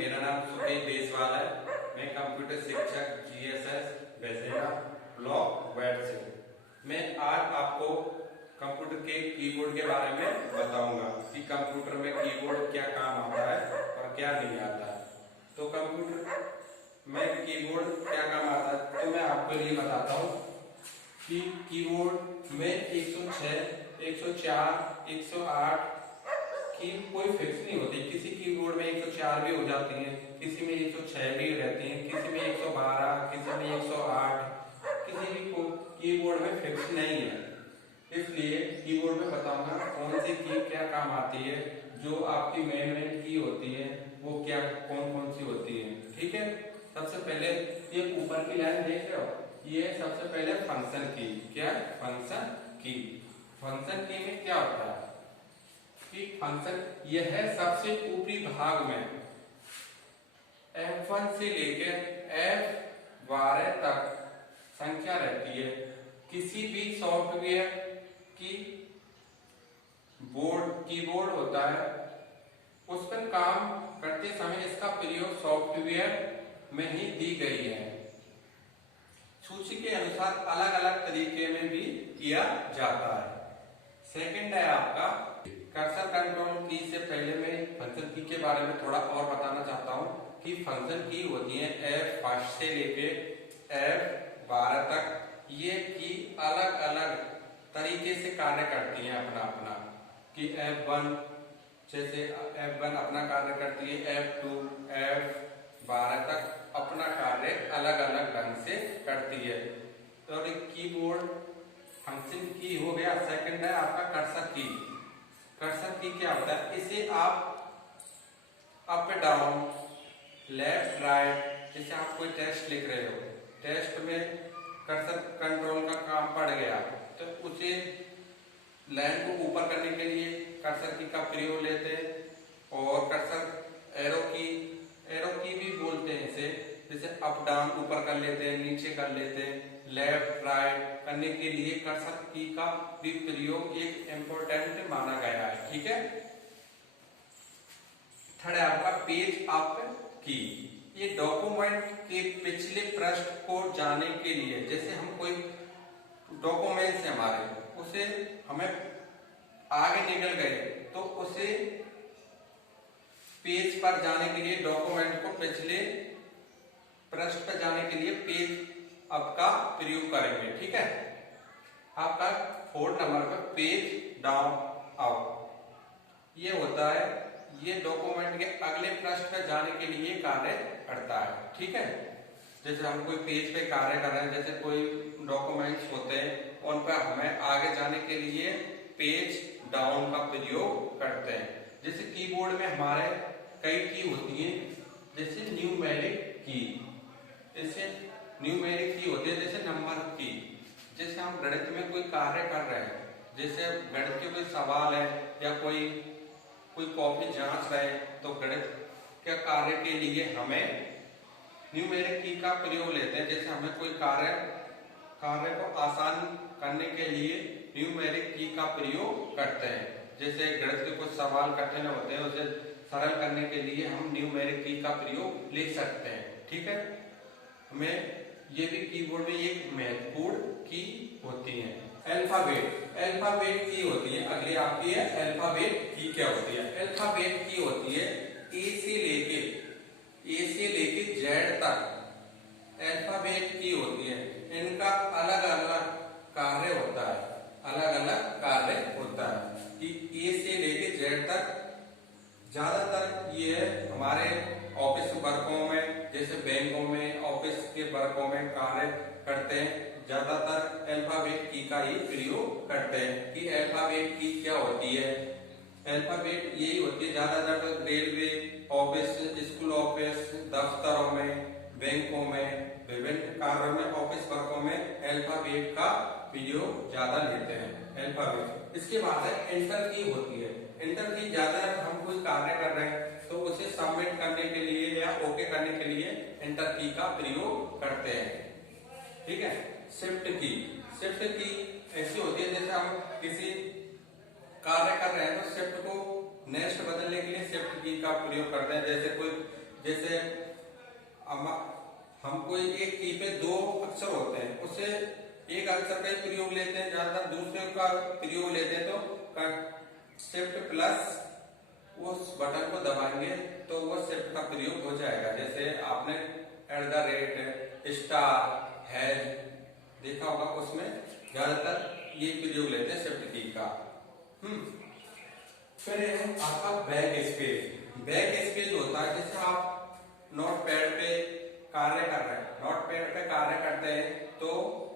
मेरा नाम सुकेश देसवाल है। मैं कंप्यूटर शिक्षक जीएसएस बेसेरा ब्लॉक वेड से। मैं आज आपको कंप्यूटर के कीबोर्ड के बारे में बताऊंगा कि कंप्यूटर में कीबोर्ड क्या काम आता है और क्या नहीं आता है। तो कंप्यूटर में कीबोर्ड क्या काम आता है तो मैं आपको ये बताता हूँ कि कीबोर्ड में 106, 104, 108 की कोई फिक्स नहीं होती। किसी कीबोर्ड में 104 भी हो जाती है, किसी में 106 भी रहती है, किसी में 112, किसी में 108, किसी भी कीबोर्ड में फिक्स नहीं है। इसलिए कीबोर्ड में बताऊंगा कौन सी की क्या काम आती है, जो आपकी मेन की होती है वो क्या कौन कौन सी होती है। ठीक है, सबसे पहले ये ऊपर की लाइन देख रहे हो, ये सबसे पहले फंक्शन की। क्या फंक्शन की? फंक्शन की में क्या होता है कि फंक्शन यह है सबसे ऊपरी भाग में F1 से लेकर F12 तक संख्या रहती है। किसी भी सॉफ्टवेयर की कीबोर्ड होता है, उस पर काम करते समय इसका प्रयोग सॉफ्टवेयर में ही दी गई है। सूची के अनुसार अलग अलग तरीके में भी किया जाता है। सेकंड है आपका कर्सर कंट्रोल की। से पहले मैं फंक्शन की के बारे में थोड़ा और बताना चाहता हूँ कि फंक्शन की होती है F1 से लेके F12 तक। ये की अलग अलग तरीके से कार्य करती हैं अपना अपना। कि F1 जैसे F1 अपना कार्य करती है, F2, F12 तक अपना कार्य अलग अलग ढंग से करती है। तो कीबोर्ड फंक्शन की हो गया। सेकंड है आपका कर्सर की। कर्सर की क्या होता है? इसे आप अप डाउन, लेफ्ट राइट, जैसे आप कोई टेस्ट लिख रहे हो, टेस्ट में कर्सर कंट्रोल का काम पड़ गया तो उसे लाइन को ऊपर करने के लिए कर्सर की का प्रयोग लेते हैं। और कर्सर एरो की भी बोलते हैं इसे, जैसे अप डाउन ऊपर कर लेते हैं, नीचे कर लेते हैं, लेफ्ट राइट करने के लिए कर्सर की का भी प्रयोग एक इम्पोर्टेंट माना गया है। ठीक है, थर्ड है आपका पेज अप की। ये डॉक्यूमेंट के पिछले पृष्ठ को जाने के लिए, जैसे हम कोई डॉक्यूमेंट्स है हमारे, उसे हमें आगे निकल गए तो उसे पेज पर जाने के लिए, डॉक्यूमेंट को पिछले पृष्ठ पर जाने के लिए पेज अप का प्रयोग करेंगे। ठीक है, आपका 4 नंबर पर पेज डाउन अप ये होता है। ये डॉक्यूमेंट के अगले पृष्ठ पर जाने के लिए कार्य करता है। ठीक है, जैसे हम कोई पेज पे कार्य कर रहे हैं, जैसे कोई डॉक्यूमेंट्स होते हैं उन पर हमें आगे जाने के लिए पेज डाउन का प्रयोग करते हैं। जैसे कीबोर्ड में हमारे कई की होती हैं, जैसे न्यूमेरिक की, जैसे न्यूमेरिक की होती है, जैसे नंबर की। जैसे हम गणित में कोई कार्य कर रहे हैं, जैसे गणित के कोई सवाल है या कोई कॉपी जांच रहे हैं, तो गणित के कार्य के लिए हमें न्यूमेरिक की का प्रयोग लेते हैं। जैसे हमें कोई कार्य को आसान करने के लिए न्यूमेरिक की का प्रयोग करते हैं। जैसे गणित के कुछ सवाल कठिन होते हैं, उसे सरल करने के लिए हम न्यूमेरिक की का प्रयोग ले सकते हैं। ठीक है, हमें ये भी कीबोर्ड में एक महत्वपूर्ण की होती है। अल्फाबेट की होती है। अगली आपकी है अल्फाबेट की। क्या होती है? अल्फाबेट की होती है ए से लेके जेड तक अल्फाबेट की होती है। इनका अलग अलग कार्य होता है, कि ए से लेके जेड तक ज्यादातर ये हमारे ऑफिस वर्कों में, जैसे बैंकों में, ऑफिस के वर्कों में कार्य करते हैं, ज्यादातर अल्फाबेट की का ही प्रयोग करते हैं। कि अल्फाबेट की क्या होती है? अल्फाबेट यही होती है ज्यादातर रेलवे ऑफिस, स्कूल ऑफिस, दफ्तरों में, बैंकों में, विभिन्न कार्यों में, ऑफिस वर्कों में अल्फाबेट का प्रयोग ज्यादा लेते हैं। अल्फाबेट। इसके बाद है एंटर की होती है। एंटर की ज्यादा हम कोई कार्य कर रहे हैं तो उसे सबमिट करने के लिए या ओके करने के लिए एंटर की का प्रयोग करते हैं। ठीक है, शिफ्ट की ऐसी होती है, जैसे हम किसी कार्य कर रहे हैं तो शिफ्ट को नेक्स्ट बदलने के लिए शिफ्ट की का प्रयोग करते हैं। जैसे कोई जैसे हम कोई एक की पे दो अक्षर होते हैं, उसे एक अक्षर का ही प्रयोग लेते हैं, ज्यादातर दूसरे का प्रयोग लेते हैं, तो शिफ्ट प्लस उस बटन को दबाएंगे तो वो शिफ्ट का प्रयोग हो जाएगा। जैसे आपने @ स्टार हैज देखा होगा, उसमें ज्यादातर ये प्रयोग लेते हैं शिफ्ट की का। फिर है आपका बैक स्पेस। बैक स्पेस होता है जैसे आप नोटपैड पे कार्य कर रहे हैं, नोटपैड पे कार्य करते हैं, तो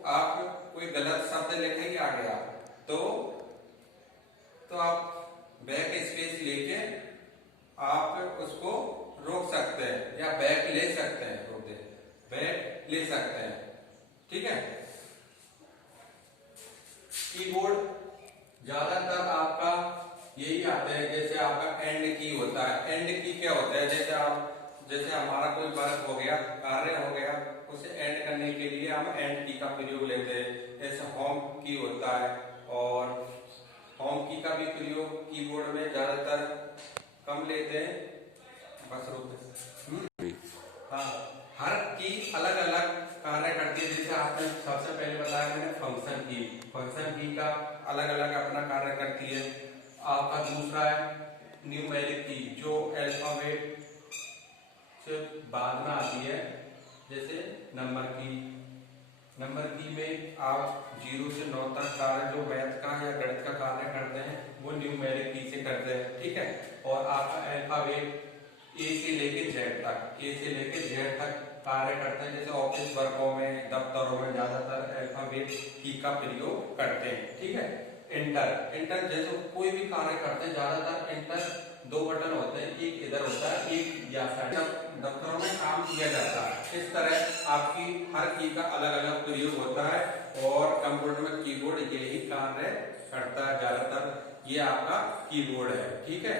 आप कोई गलत शब्द लिख ही आ गया तो आप बैक स्पेस लेके आप उसको रोक सकते हैं या बैक ले सकते हैं, बैक ले सकते हैं, ठीक है। कीबोर्ड ज्यादातर आपका यही आते हैं, जैसे आपका एंड की होता है। एंड की क्या होता है, जैसे हमारा कोई वर्क हो गया, कार्य हो गया, उसे एंड करने के लिए हम एंड की का प्रयोग लेते हैं। जैसे होम की होता है, और होम की का भी प्रयोग कीबोर्ड में ज्यादातर कम लेते हैं। बस रुक हाँ, हर की अलग अलग कार्य करती है। जैसे आपने सबसे पहले बताया मैंने फंक्शन की का अलग अलग अपना कार्य करती है। आपका दूसरा है न्यूमेरिक की, जो अल्फाबेट से बाद में आती है, जैसे नंबर की में आप 0 से 9 तक कार्य जो मैथ का या गणित का कार्य करते हैं वो न्यूमेरिक की से करते हैं, ठीक है। और आपका अल्फाबेट ए से लेके जेड तक कार्य करते हैं। जैसे ऑफिस वर्कों में, दफ्तरों में ज्यादातर अल्फाबेट की का प्रयोग करते हैं, ठीक है। इंटर जैसे कोई भी कार्य करते हैं, ज्यादातर इंटर 2 बटन होते हैं, एक इधर होता है, एक या साइड। दफ्तरों में काम किया जाता है। इस तरह आपकी हर की का अलग अलग प्रयोग होता है, और कंप्यूटर में कीबोर्ड यही कार्य करता है ज्यादातर। ये आपका कीबोर्ड है, ठीक है।